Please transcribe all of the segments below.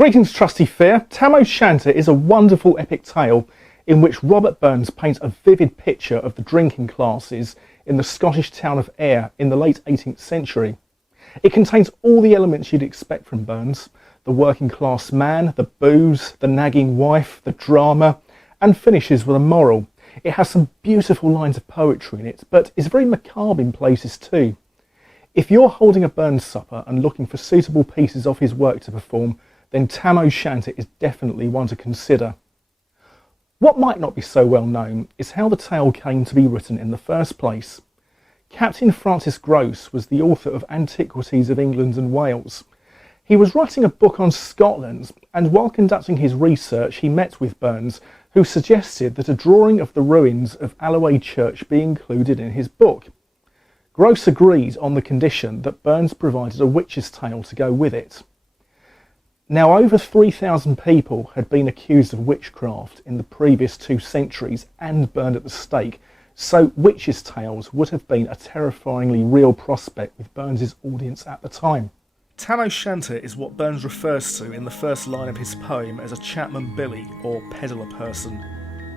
Greetings, trusty fear. Tam O'Shanter is a wonderful epic tale in which Robert Burns paints a vivid picture of the drinking classes in the Scottish town of Ayr in the late 18th century. It contains all the elements you'd expect from Burns: the working class man, the booze, the nagging wife, the drama, and finishes with a moral. It has some beautiful lines of poetry in it, but is very macabre in places too. If you're holding a Burns supper and looking for suitable pieces of his work to perform, then Tam O'Shanter is definitely one to consider. What might not be so well known is how the tale came to be written in the first place. Captain Francis Grose was the author of Antiquities of England and Wales. He was writing a book on Scotland, and while conducting his research he met with Burns, who suggested that a drawing of the ruins of Alloway Church be included in his book. Grose agreed on the condition that Burns provided a witch's tale to go with it. Now, over 3,000 people had been accused of witchcraft in the previous 2 centuries and burned at the stake, so witches' tales would have been a terrifyingly real prospect with Burns's audience at the time. Tam O'Shanter is what Burns refers to in the first line of his poem as a Chapman Billy or peddler person.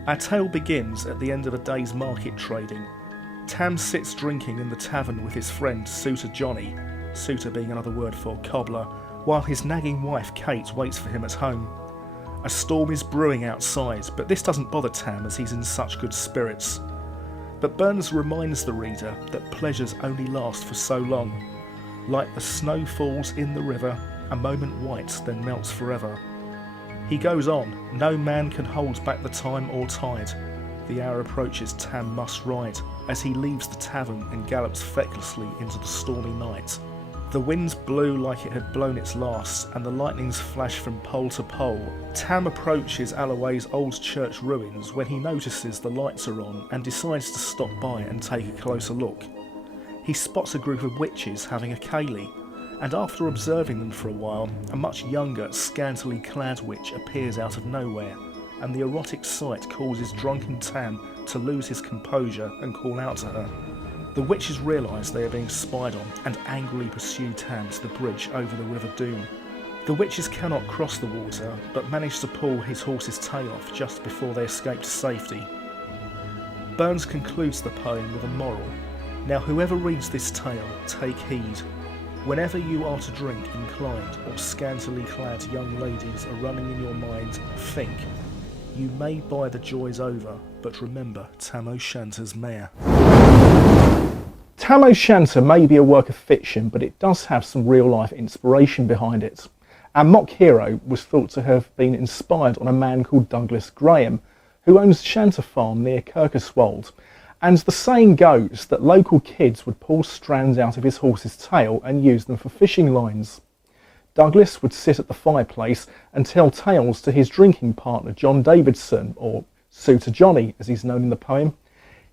Our tale begins at the end of a day's market trading. Tam sits drinking in the tavern with his friend Suitor Johnny, suitor being another word for cobbler, while his nagging wife Kate waits for him at home. A storm is brewing outside, but this doesn't bother Tam as he's in such good spirits. But Burns reminds the reader that pleasures only last for so long. Like the snow falls in the river, a moment white then melts forever. He goes on, no man can hold back the time or tide. The hour approaches, Tam must ride, as he leaves the tavern and gallops fecklessly into the stormy night. The winds blew like it had blown its last, and the lightnings flash from pole to pole. Tam approaches Alloway's old church ruins when he notices the lights are on and decides to stop by and take a closer look. He spots a group of witches having a ceilidh, and after observing them for a while, a much younger, scantily clad witch appears out of nowhere, and the erotic sight causes drunken Tam to lose his composure and call out to her. The witches realise they are being spied on and angrily pursue Tam to the bridge over the River Doon. The witches cannot cross the water, but manage to pull his horse's tail off just before they escape to safety. Burns concludes the poem with a moral. Now, whoever reads this tale, take heed. Whenever you are to drink inclined, or scantily clad young ladies are running in your mind, think. You may buy the joys over, but remember Tam O'Shanter's mare. Tam O'Shanter may be a work of fiction, but it does have some real-life inspiration behind it. Our mock hero was thought to have been inspired on a man called Douglas Graham, who owns Shanter Farm near Kirkoswald, and the saying goes that local kids would pull strands out of his horse's tail and use them for fishing lines. Douglas would sit at the fireplace and tell tales to his drinking partner John Davidson, or Suitor Johnny as he's known in the poem.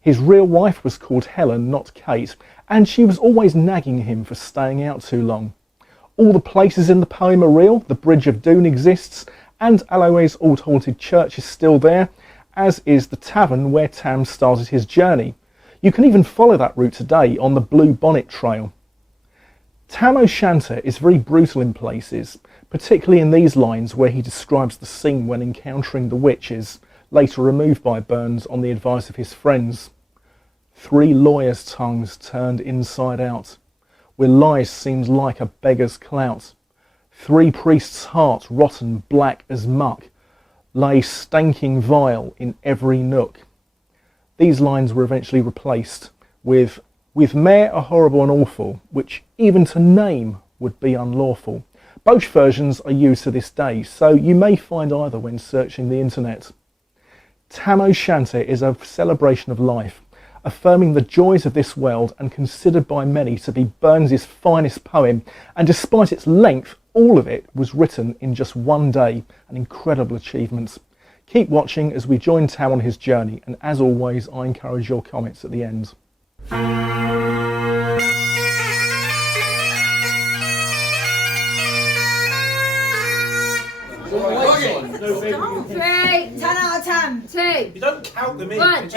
His real wife was called Helen, not Kate, and she was always nagging him for staying out too long. All the places in the poem are real. The Bridge of Doon exists, and Alloway's old haunted church is still there, as is the tavern where Tam started his journey. You can even follow that route today on the Blue Bonnet Trail. Tam O'Shanter is very brutal in places, particularly in these lines where he describes the scene when encountering the witches, later removed by Burns on the advice of his friends. 3 lawyers' tongues turned inside out, where lies seemed like a beggar's clout. 3 priests' hearts rotten black as muck, lay stanking vile in every nook. These lines were eventually replaced with mare are horrible and awful, which even to name would be unlawful. Both versions are used to this day, so you may find either when searching the internet. Tam O'Shanter is a celebration of life, affirming the joys of this world and considered by many to be Burns's finest poem, and despite its length, all of it was written in just one day, an incredible achievement. Keep watching as we join Tam on his journey, and as always, I encourage your comments at the end. 3, 10 out of 10. 2. You don't count them in. 1.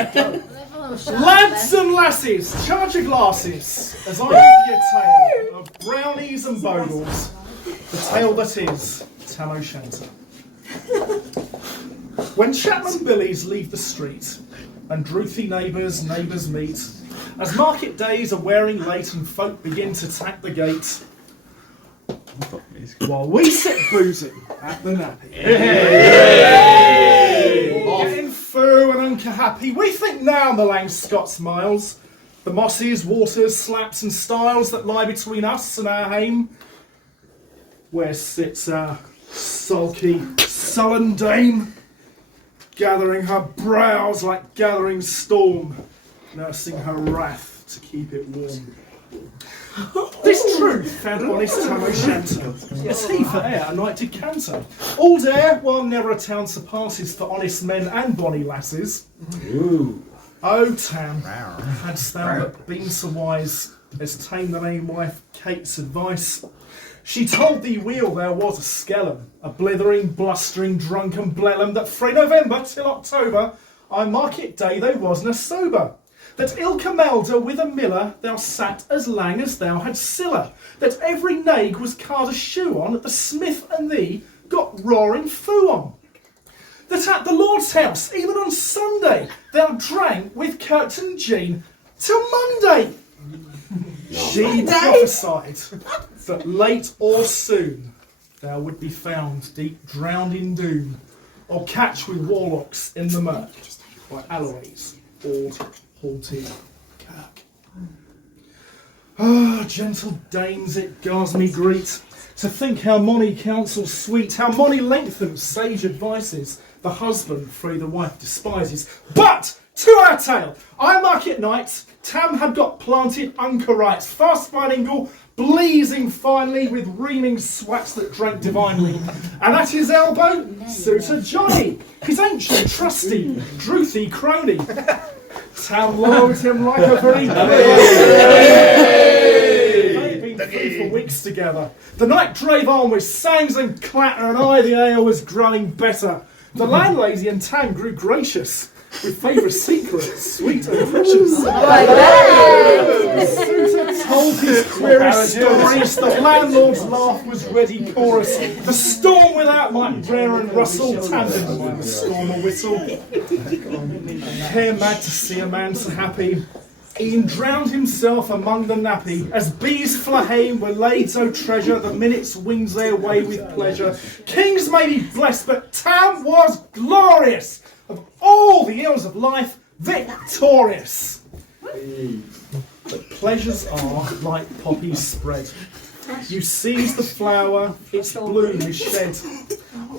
Lads and lasses, charge your glasses as I give you a tale of brownies and bogles. The tale that is Tam O'Shanter. When Chapman Billies leave the street, and drouthy neighbours meet, as market days are wearing late and folk begin to tack the gate, while we sit boozing at the nappy, getting foo and unca happy, we think now on the lang Scots miles, the mosses, waters, slaps and stiles that lie between us and our hame, where sits our sulky, sullen dame, gathering her brows like gathering storm, nursing her wrath to keep it warm. This truth found honest Tam O'Shanter, as he for air a night did canter. All dare, while never a town surpasses for honest men and bonny lasses. Ooh. Oh Tam, hadst thou but been so wise as tame the lame wife Kate's advice, she told thee weel there was a skellum, a blithering, blustering, drunken blellum, that frae November till October, I market day they wasna sober. That ilka melder with a miller thou sat as lang as thou had siller. That every naig was card a shoe on, that the smith and thee got roaring foo on. That at the Lord's house, even on Sunday, thou drank with Curtin Jean till Monday. She prophesied that late or soon thou would be found deep drowned in doom, or catch with warlocks in the murk by Alloway's old haunted kirk. Ah, gentle dames, it gars me greet to think how mony counsels sweet, how mony lengthened sage advices the husband free the wife despises. But to our tale, I market night, Tam had got planted unca rights, fast fine ingle, blazing finely with reaming swats that drank divinely. And at his elbow, suitor Johnny, his ancient trusty, drouthy crony. Tam loathed him like a very They'd been free for weeks together. The night drave on with sangs and clatter, and aye, the ale was growing better. The landlady and Tam grew gracious, with favourite secrets, sweet and precious. The suitor told his queerest stories, the landlord's laugh was ready chorus. The storm without might rare and rustle, tandem by the storm or whistle. Hair mad to see a man so happy, Ian drowned himself among the nappy, as bees flahame were laid so treasure, the minutes wings their way with pleasure. Kings may be blessed, but Tam was glorious, of all the ills of life, victorious. But pleasures are like poppies spread. You seize the flower, its bloom is shed,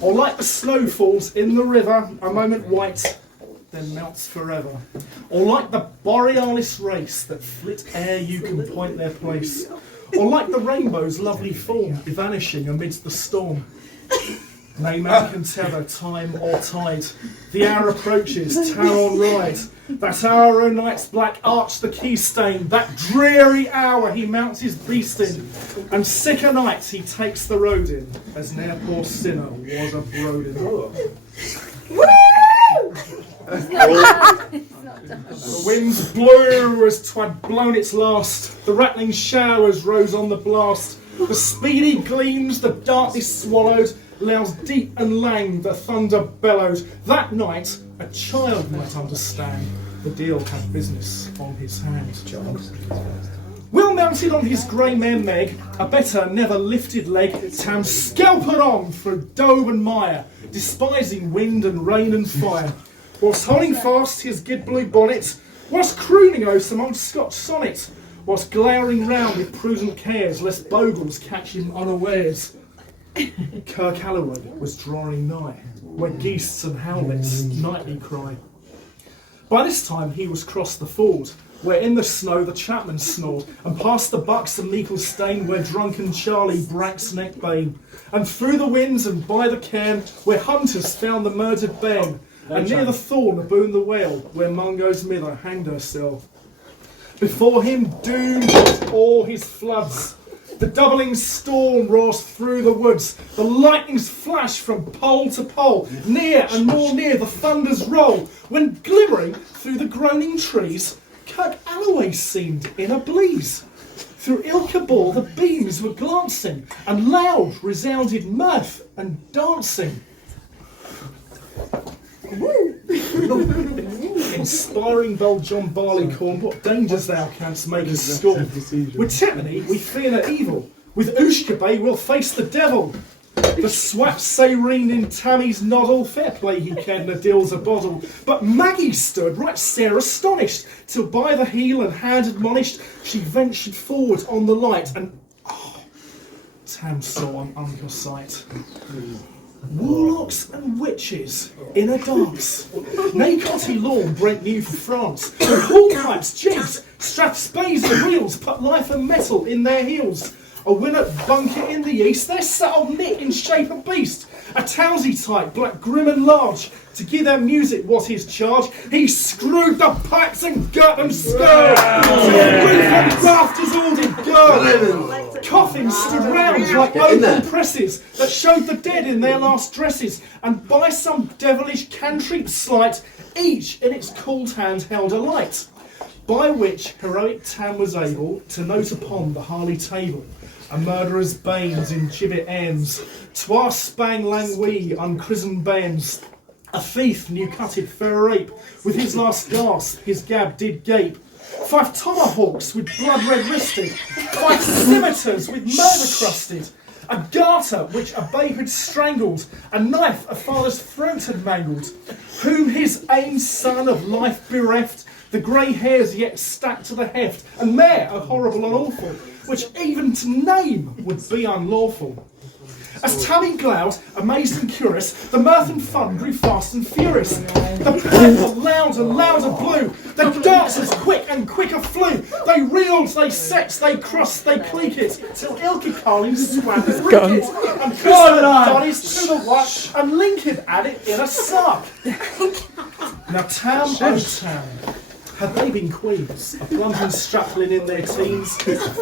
or like the snow falls in the river, a moment white, then melts forever. Or like the borealis race that flit ere you can point their place. Or like the rainbow's lovely form vanishing amidst the storm. Nay, man can tether time or tide. The hour approaches, tower on ride. That hour o' night's black arch the key stain. That dreary hour he mounts his beast in. And sick a night he takes the road in, as ne'er poor sinner was a brodin. The winds blew as 'twad blown its last. The rattling showers rose on the blast. The speedy gleams the darkness swallowed. Lows deep and lang the thunder bellowed. That night a child might understand. The deal had business on his hand. Well mounted on his grey mare Meg, a better never lifted leg, Tam scalpered on through daub and mire, despising wind and rain and fire. Whilst holding fast his gid blue bonnet, whilst crooning o' some old Scotch sonnet, whilst glowering round with prudent cares, lest bogles catch him unawares. Kirk Alloway was drawing nigh, where geese and howlets nightly cry. By this time he was crossed the ford, where in the snow the chapman snored, and past the bucks and meikle stain, where drunken Charlie bracks neck bane, and through the winds and by the cairn, where hunters found the murdered bairn, and near the thorn aboon the well, where Mungo's mither hanged herself. Before him doomed was all his floods. The doubling storm roars through the woods. The lightnings flash from pole to pole. Near and more near the thunders roll, when glimmering through the groaning trees, Kirk Alloway seemed in a bleeze. Through ilka ball the beams were glancing, and loud resounded mirth and dancing. Inspiring bold John Barleycorn, what dangers thou canst make us scorn. With Tiffany we fear no evil, with Ushkabe we'll face the devil. The swat sayreen in Tammy's noddle, fair play he ken the deal's a bottle. But Maggie stood right sere astonished, till by the heel and hand admonished, she ventured forward on the light, and Tam saw an unco sight. Warlocks and witches in a dance. Nay cotty lawn Brent knew for France. Hornpipes, jigs, strapped spades and wheels, put life and metal in their heels. A winnock bunker in the east, their saddle knit in shape of beast. A townsy type, black grim and large, to give their music was his charge. He screwed the pipes and girt them skirred, till the roof and rafters all did gird. Coffins stood round like open presses that showed the dead in their last dresses, and by some devilish cantrip sleight, each in its cold hand held a light, by which heroic Tam was able to note upon the Harley table a murderer's banes in gibbet ends, twa spang langwee unchristened bairns. A thief new cutted fair ape, with his last gasp his gab did gape. 5 tomahawks with blood red wristed, 5 scimitars with murder crusted, a garter which a babe had strangled, a knife a father's throat had mangled, whom his aimed son of life bereft, the grey hairs yet stacked to the heft, and mare a horrible and awful, which even to name would be unlawful. As Tammy glowered, amazed and curious, the mirth and fun grew fast and furious. The pipe loud and louder blew, the dancers quick and quicker flew. They reeled, they set, they crossed, they cleek it, till ilka Colin swam and rick it, and twisted bodies to the watch, and linked at it in a sock. Now Tam, oh Tam, had they been queens, a plunging strapling in their teens,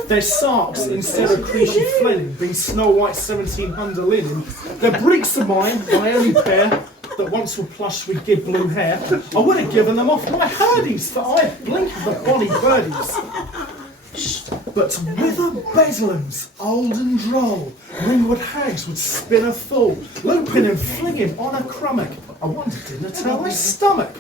their sarks, instead of creasy flenning, been snow white 1700 linen, their breeks of mine, my only pair, that once were plush with gib blue hair, I would have given them off my herdies, for I blink of the bonny birdies. But wither beslams, old and droll, ringwood hags would spin a full, looping and flinging on a crummock. I wonder didn't it tell my stomach.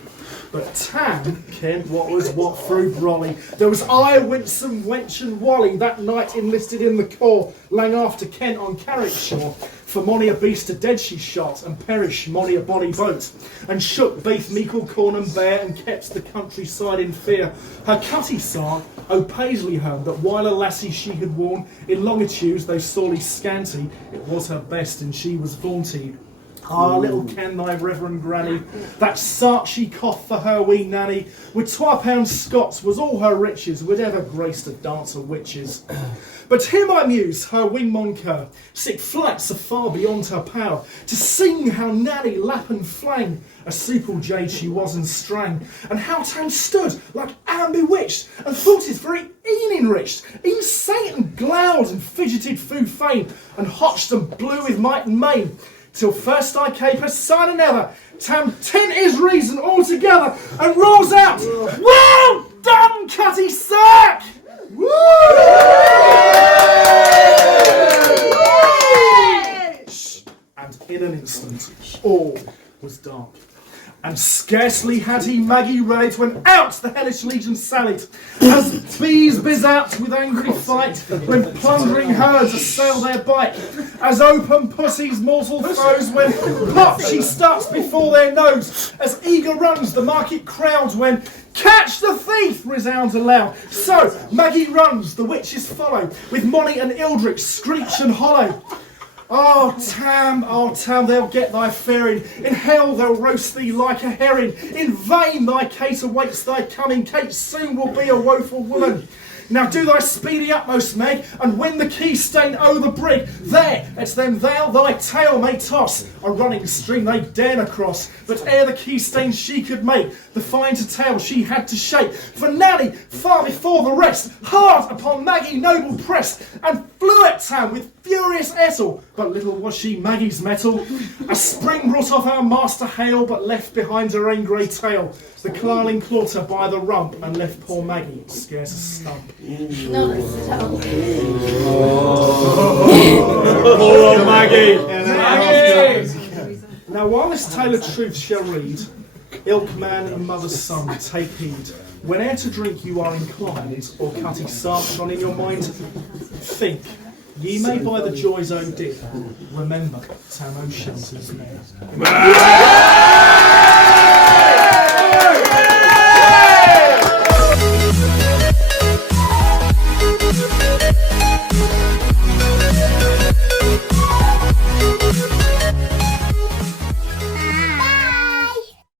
But Tam kent what was what through Brolly. There was I, Winsome, Wench and Wally that night enlisted in the corps, lang after Kent on Carrickshire. For mony a beast a dead she shot, and perished mony a bonny boat, and shook beef, meikle, corn and bear, and kept the countryside in fear. Her cutty sark, O Paisley home, that while a lassie she had worn, in longitudes though sorely scanty, it was her best and she was vaunted. Ah, little ken thy reverend granny, that sark she coughed for her wee nanny, with £12 Scots was all her riches, would ever grace the dance of witches. But him I muse, her wing moncur, sick flights so far beyond her power, to sing how nanny lap and flang, a supple jade she was and strang, and how Tam stood like Anne bewitched, and thought it very e'en enriched, e'en Satan glowed and fidgeted through fame, and hotched and blew with might and main, till first I caper, sign another, Tam tint his reason altogether, and rolls out, well done, Cutty Sack! Woo! And in an instant, all was dark. And scarcely had he Maggie read when out the hellish legion sallied, as bees biz out with angry fight, when plundering herds assail their bite, as open pussies mortal foes, when pop she starts before their nose, as eager runs the market crowd, when catch the thief resounds aloud. So Maggie runs, the witches follow, with Monty and Ildrick screech and hollow. Oh Tam, they'll get thy faring. In hell they'll roast thee like a herring. In vain thy Kate awaits thy coming. Kate soon will be a woeful woman. Now do thy speedy utmost, Meg, and win the key stain o'er the brig. There, at them thou thy tail may toss. A running stream they dare not cross. But ere the key stain she could make, the fine to tail she had to shake. For Nanny, far before the rest, hard upon Maggie noble pressed, and flew at Tam with furious ettle, but little was she Maggie's mettle. A spring brought off our master Hale, but left behind her own grey tail. The Clarling clawed her by the rump, and left poor Maggie scarce a stump. Not a stump. Poor old Maggie! Now while this tale of truth shall read, ilk man and mother's son, take heed. Whene'er to drink you are inclined, or cutty sarch on in your mind, think, ye may buy the joys o' dip, remember Tam O'Shanter's name.